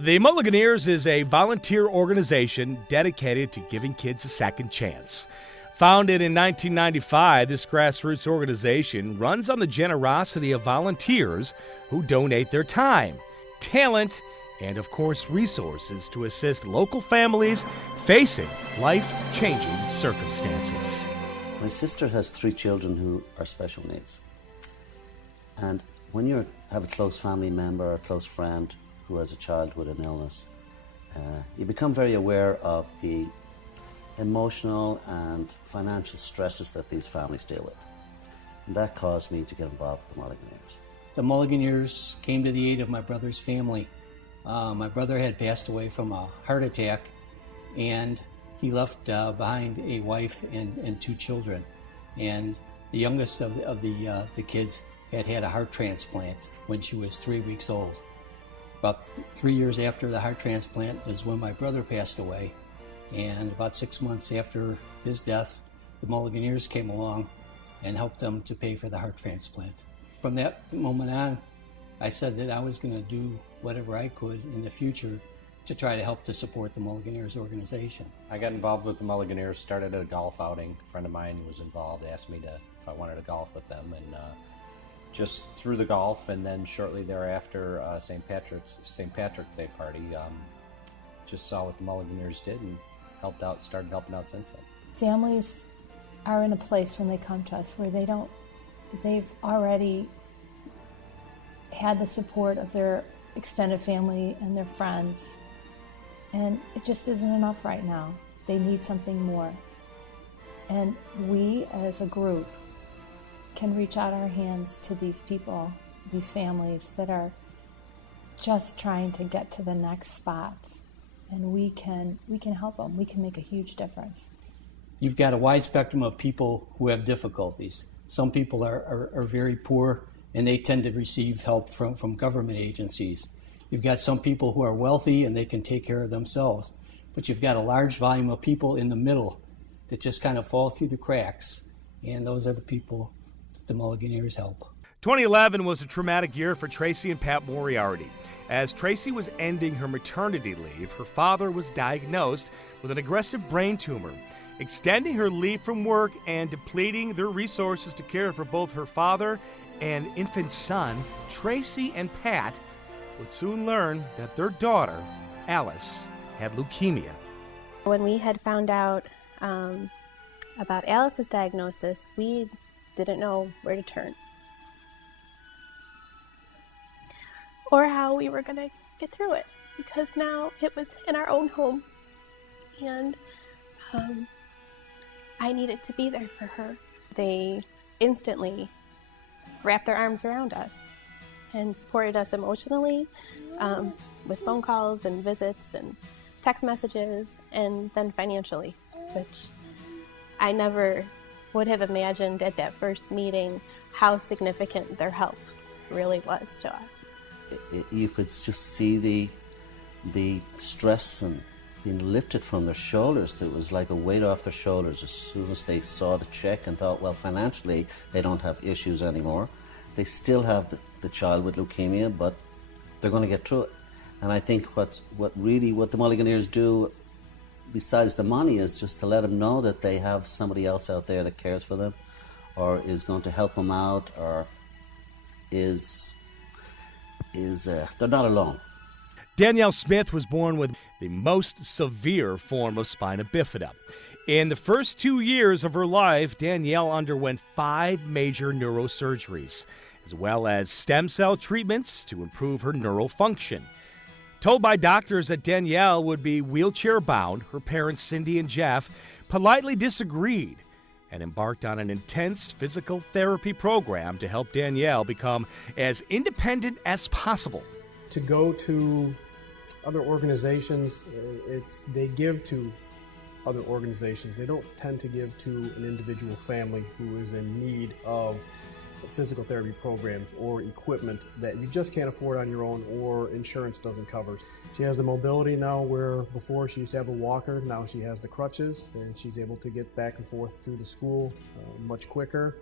The Mulliganeers is a volunteer organization dedicated to giving kids a second chance. Founded in 1995, this grassroots organization runs on the generosity of volunteers who donate their time, talent, and of course resources to assist local families facing life-changing circumstances. My sister has 3 children who are special needs. And when you have a close family member or a close friend who has a child with an illness, you become very aware of the emotional and financial stresses that these families deal with. And that caused me to get involved with the Mulliganeers. The Mulliganeers came to the aid of my brother's family. My brother had passed away from a heart attack, and he left behind a wife and 2 children. And the youngest of the kids had a heart transplant when she was 3 weeks old. About 3 years after the heart transplant is when my brother passed away. And about 6 months after his death, the Mulliganeers came along and helped them to pay for the heart transplant. From that moment on, I said that I was going to do whatever I could in the future to try to help to support the Mulliganeers organization. I got involved with the Mulliganeers, started at a golf outing. A friend of mine was involved, asked me if I wanted to golf with them, and just through the golf, and then shortly thereafter, St. Patrick's Day party, just saw what the Mulliganeers did and started helping out since then. Families are in a place when they come to us where they've already had the support of their extended family and their friends, and it just isn't enough right now. They need something more. And we as a group can reach out our hands to these people, these families that are just trying to get to the next spot, and we can help them. We can make a huge difference. You've got a wide spectrum of people who have difficulties. Some people are very poor, and they tend to receive help from government agencies. You've got some people who are wealthy and they can take care of themselves. But you've got a large volume of people in the middle that just kind of fall through the cracks. And those are the people that the Mulliganeers help. 2011 was a traumatic year for Tracy and Pat Moriarty. As Tracy was ending her maternity leave, her father was diagnosed with an aggressive brain tumor, extending her leave from work and depleting their resources to care for both her father and infant son. Tracy and Pat would soon learn that their daughter, Alice, had leukemia. When we had found out about Alice's diagnosis, we didn't know where to turn or how we were going to get through it, because now it was in our own home, and I needed to be there for her. They instantly wrapped their arms around us and supported us emotionally with phone calls and visits and text messages, and then financially, which I never would have imagined at that first meeting how significant their help really was to us. You could just see the stress and being lifted from their shoulders. It was like a weight off their shoulders as soon as they saw the check and thought, well, financially they don't have issues anymore. They still have the child with leukemia, but they're going to get through it. And I think what the Mulliganeers do, besides the money, is just to let them know that they have somebody else out there that cares for them, or is going to help them out, or they're not alone. Danielle Smith was born with the most severe form of spina bifida. In the first 2 years of her life, Danielle underwent 5 major neurosurgeries, as well as stem cell treatments to improve her neural function. Told by doctors that Danielle would be wheelchair-bound, her parents, Cindy and Jeff, politely disagreed and embarked on an intense physical therapy program to help Danielle become as independent as possible. To go to other organizations, they give to other organizations. They don't tend to give to an individual family who is in need of physical therapy programs or equipment that you just can't afford on your own or insurance doesn't cover. She has the mobility now where before she used to have a walker, now she has the crutches, and she's able to get back and forth through the school much quicker.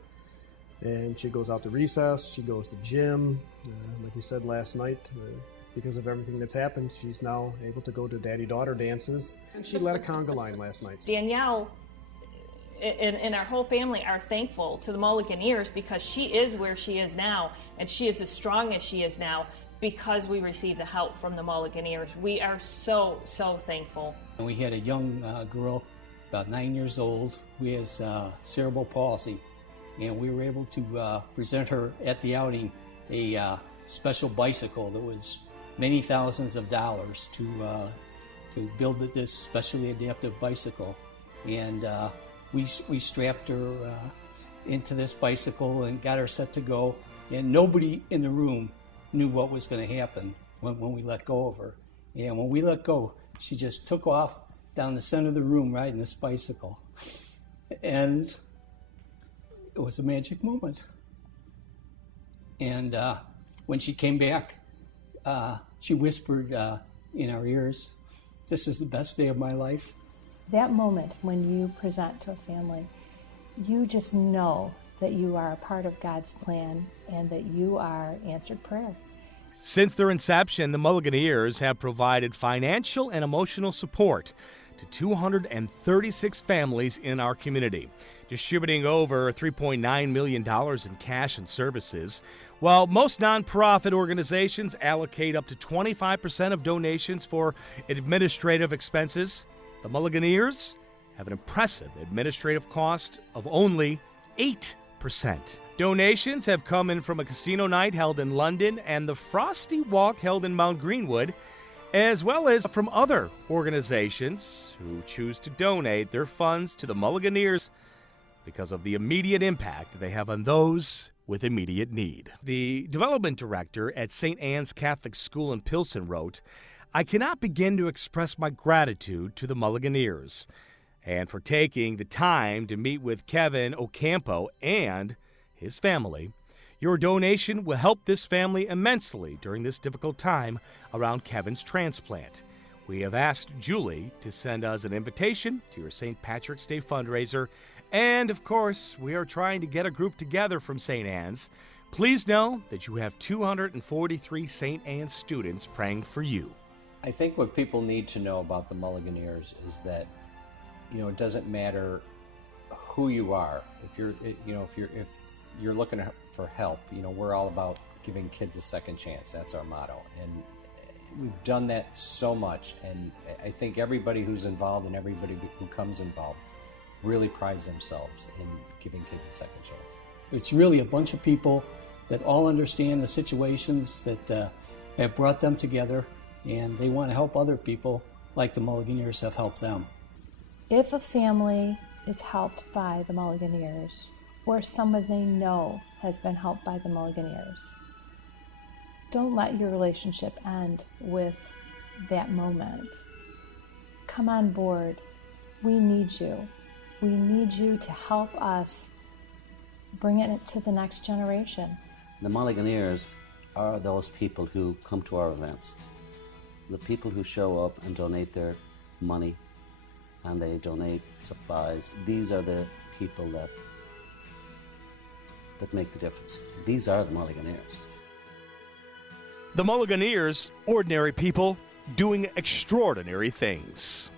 And she goes out to recess, she goes to gym. Like we said last night, because of everything that's happened, she's now able to go to daddy-daughter dances. And she led a conga line last night. Danielle and our whole family are thankful to the Mulliganeers because she is where she is now, and she is as strong as she is now because we received the help from the Mulliganeers. We are so, so thankful. We had a young girl, about 9 years old, who has cerebral palsy, and we were able to present her at the outing a special bicycle that was many thousands of dollars to build this specially adaptive bicycle. And we strapped her into this bicycle and got her set to go, and nobody in the room knew what was going to happen when we let go of her. And when we let go, she just took off down the center of the room riding this bicycle. And it was a magic moment. And when she came back, she whispered in our ears, "This is the best day of my life." That moment when you present to a family, you just know that you are a part of God's plan and that you are answered prayer. Since their inception, the Mulliganeers have provided financial and emotional support to 236 families in our community, distributing over $3.9 million in cash and services. While most nonprofit organizations allocate up to 25% of donations for administrative expenses, the Mulliganeers have an impressive administrative cost of only 8%. Donations have come in from a casino night held in London and the Frosty Walk held in Mount Greenwood, as well as from other organizations who choose to donate their funds to the Mulliganeers because of the immediate impact they have on those with immediate need. The development director at St. Anne's Catholic School in Pilsen wrote, "I cannot begin to express my gratitude to the Mulliganeers and for taking the time to meet with Kevin Ocampo and his family. Your donation will help this family immensely during this difficult time around Kevin's transplant. We have asked Julie to send us an invitation to your St. Patrick's Day fundraiser, and of course, we are trying to get a group together from St. Anne's. Please know that you have 243 St. Anne's students praying for you." I think what people need to know about the Mulliganeers is that, it doesn't matter who you are. If you're looking for help, we're all about giving kids a second chance. That's our motto, and we've done that so much. And I think everybody who's involved and everybody who comes involved really prides themselves in giving kids a second chance. It's really a bunch of people that all understand the situations that have brought them together, and they want to help other people like the Mulliganeers have helped them. If a family is helped by the Mulliganeers, or someone they know has been helped by the Mulliganeers, don't let your relationship end with that moment. Come on board. We need you. We need you to help us bring it to the next generation. The Mulliganeers are those people who come to our events. The people who show up and donate their money and they donate supplies. These are the people that make the difference. These are the Mulliganeers. The Mulliganeers, ordinary people doing extraordinary things.